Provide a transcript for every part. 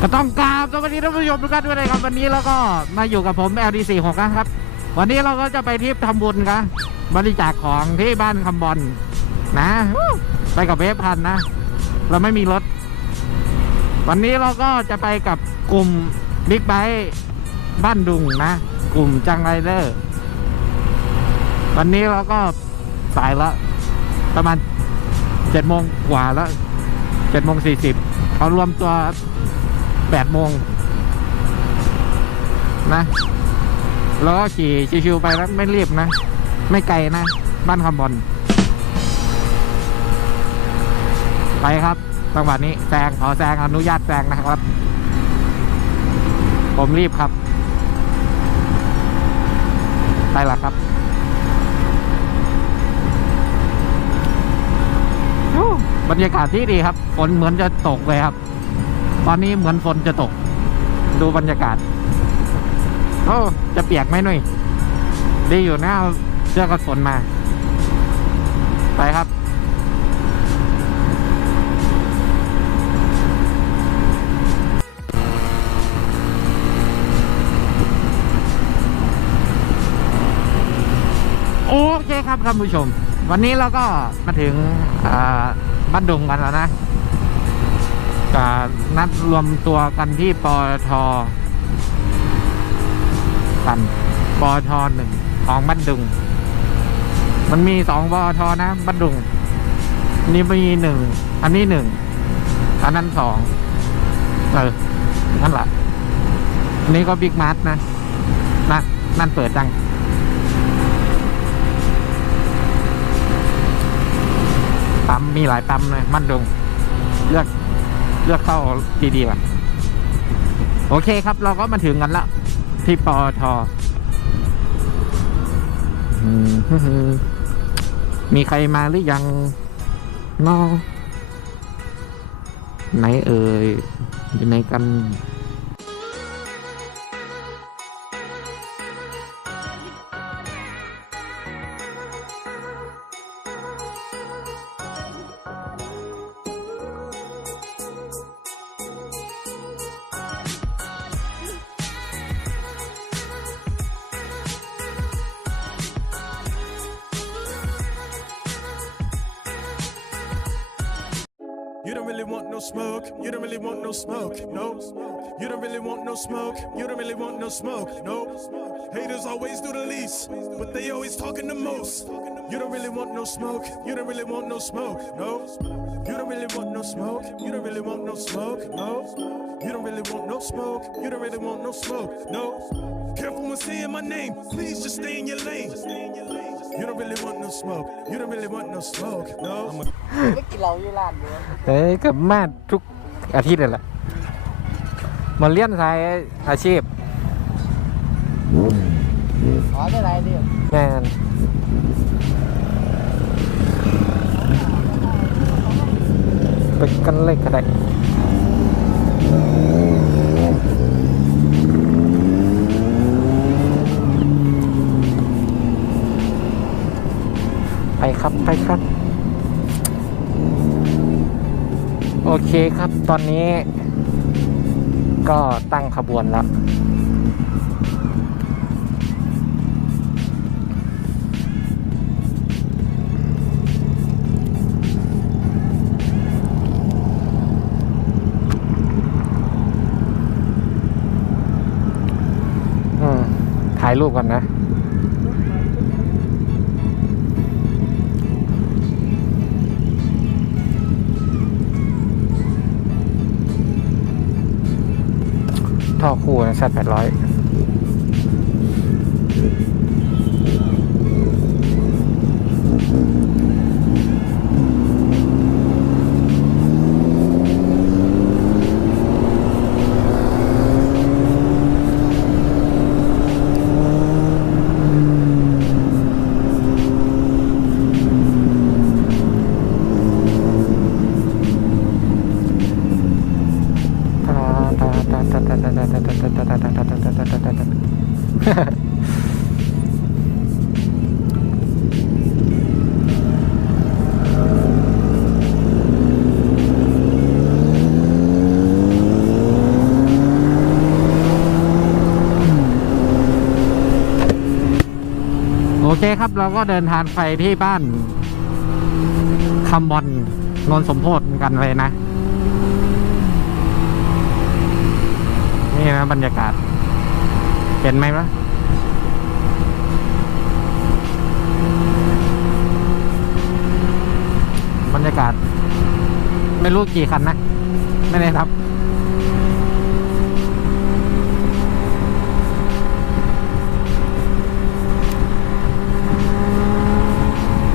ก็ต้องกราบสวัสดีท่านผู้ชมทุกท่านด้วยนะครับวันนี้เราก็มาอยู่กับผม LD46 นะครับ วันนี้เราก็จะไปทริปทำบุญกันบริจาคของที่บ้านคำบอลนะ ไปกับเวฟพันนะ เราไม่มีรถ วันนี้เราก็จะไปกับกลุ่มบิ๊กไบค์บ้านดุงนะ กลุ่มจังไรเดอร์ วันนี้เราก็สายละประมาณเจ็ดโมงกว่าแล้วเจ็ดโมงสี่สิบเขารวมตัว แปดโมงนะแล้วก็ขี่ชิวๆไปแล้วไม่รีบนะ ไม่ไกลนะ บ้านคำบอลไปครับจังหวะนี้แซงขอแซงอนุญาตแซงนะครับ ผมรีบครับไปละครับบรรยากาศที่ดีครับฝนเหมือนจะตกเลยครับ ตอนนี้เหมือนฝนจะตก ดูบรรยากาศโอ้จะเปียกไหมหนุ่ยดีอยู่นะเอาเสื้อกันฝนมา ไปครับ โอเคครับท่านผู้ชม วันนี้เราก็มาถึงบ้านดุงกันแล้วนะ นัดรวมตัวกันที่ปอทกันปอทหนึ่งของบ้านดุง มันมีสองปอทนะบ้านดุง นี่มีหนึ่ง อันนี้หนึ่ง อันนั้นสอง เออ นั่นแหละอันนี้ก็บิ๊กมาร์ทนะนะ นั่นเปิดจังปั๊มมีหลายปั๊มเลย มันดงเลือก เลือกเข้าดีๆก่อนโอเคครับ เราก็มาถึงกันแล้วที่ปอทอืมมีใครมาหรือยังนอไหนเอ่ยอยู่ไหนกัน You don't really want no smoke. You don't really want no smoke. No. You don't really want no smoke. You don't really want no smoke. No. Haters always do the least, but they always talking the most. You don't really want no smoke. You don't really want no smoke. No. You don't really want no smoke. You don't really want no smoke. No. You don't really want no smoke. You don't really want no smoke. No. Careful when saying my name. Please just stay in your lane. You don't really want no smoke. You don't really want no smoke. No. ไม่กินเราอยู่ร้านเดียว เอ้ยกับมาทุกอาทิตย์เลยแหละ มาเลี้ยนสายอาชีพขอได้ไรเดียวงานไปกันเลยก็ได้ไปครับไปครับ โอเคครับตอนนี้ ก็ตั้งขบวนแล้วถ่ายรูปก่อนนะ ท่อคู่นะชัดแปดร้อย โอเคครับเราก็เดินทางไปที่บ้านคำบอลนนสมโพธกันเลยนะ นี่นะบรรยากาศ เห็นไหมวะบรรยากาศ ไม่รู้กี่คันนะ ไม่ได้ครับ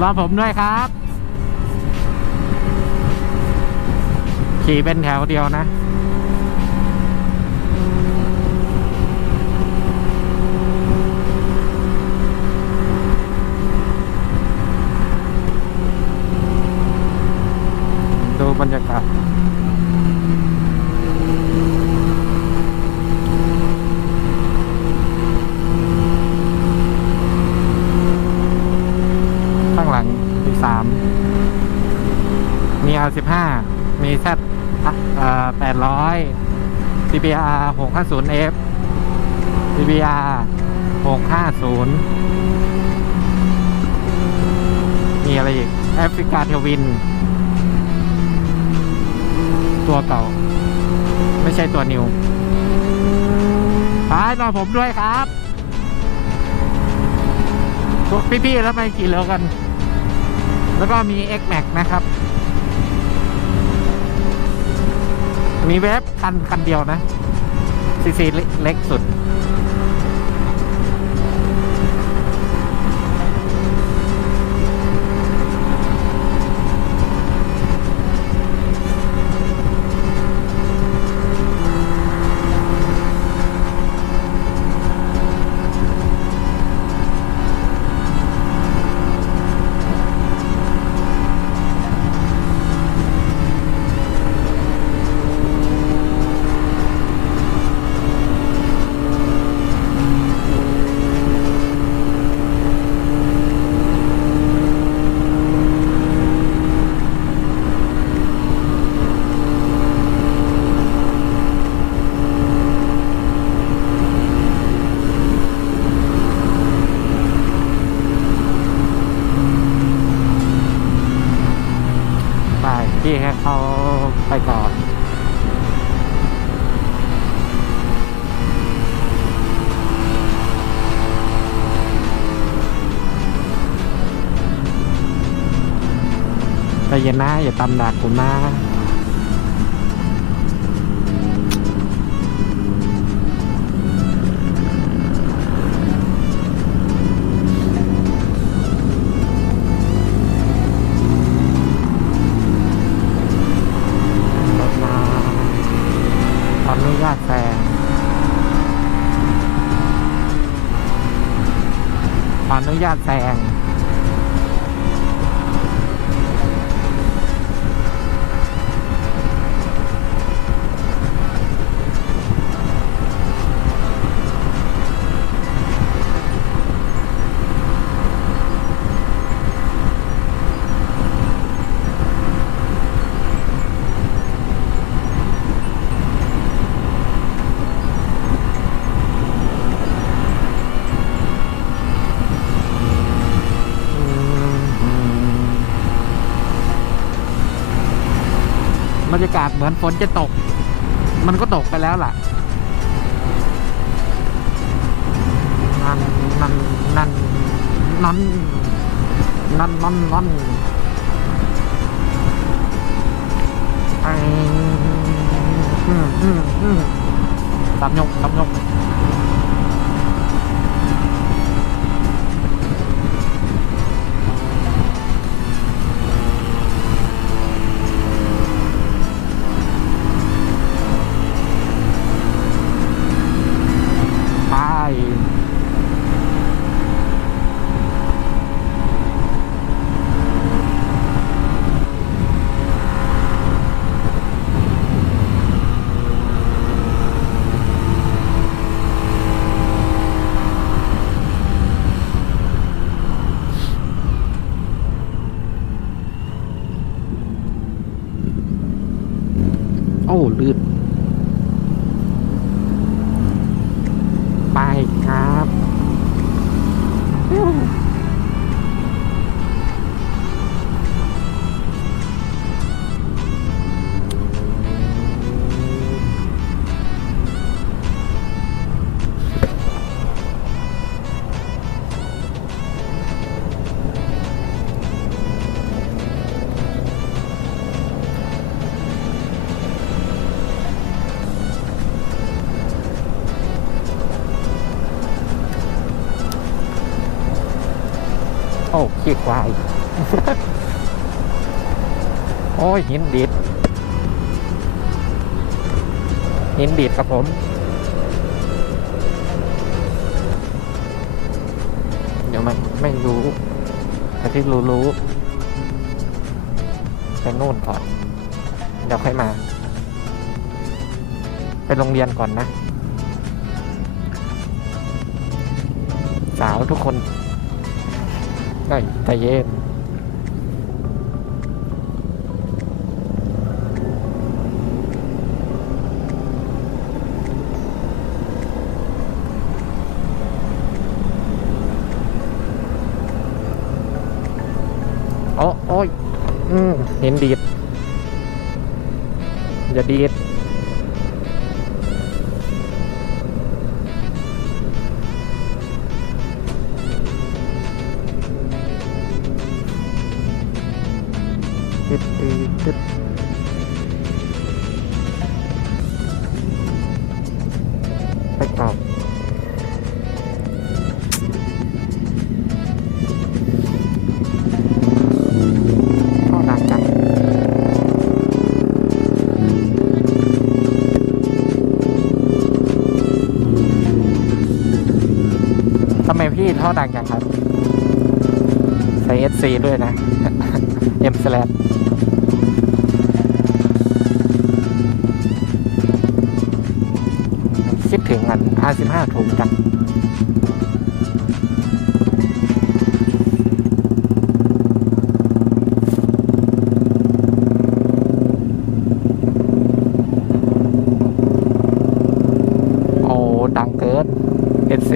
รอผมด้วยครับ ขี่เป็นแถวเดียวนะ ดูบรรยากาศข้างหลังมีสามมี R15 มี Z เอ่อ800 CBR 650F CBR 650 มีอะไรอีกแอฟริกาเทวิน ตัวเก่า ไม่ใช่ตัวนิวไปนอนผมด้วยครับพวกพี่ๆแล้วไปกี่เร็วกัน แล้วก็มี X Max นะครับ มีเวฟคันคันเดียวนะซีซีเล็กสุด เย็นนะอย่าตำดักผมนะขออนุญาตแซง รยากาศเหมือนฝนจะตก มันก็ตกไปแล้วล่ะ นั่นนั่นนั่นนั่นนั่นนั่นนั่นไอ้ตับยกตับยก ขี้ควาย โอ้ยหินดีดหินดีดครับผม เดี๋ยวมันไม่รู้ แต่ที่รู้รู้ไปนู่นก่อน เดี๋ยวค่อยมา ไปโรงเรียนก่อนนะ สาวทุกคน ก็ใจเย็นโอ้โอ้ยอืมเห็นดีดอย่าดีด ตึ๊ดไปกรอบทำไมพี่ท่อดังจังครับ ใส่ SC ด้วยนะ M slash ถึงอัน R15 ถุงจัง โอ้ ดังเกิน S4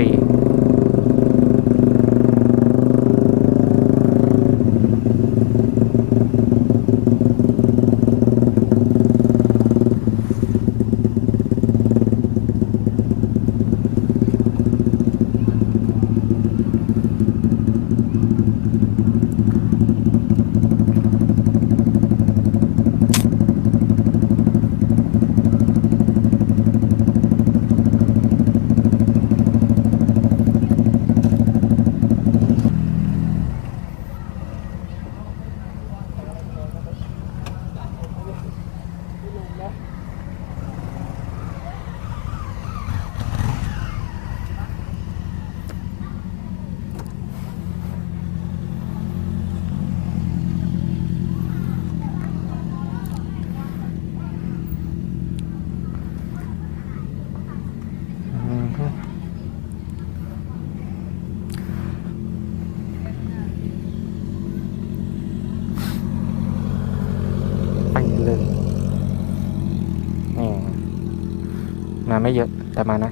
อืมฮึไปเลยนี่มา ไม่เยอะแต่มานะ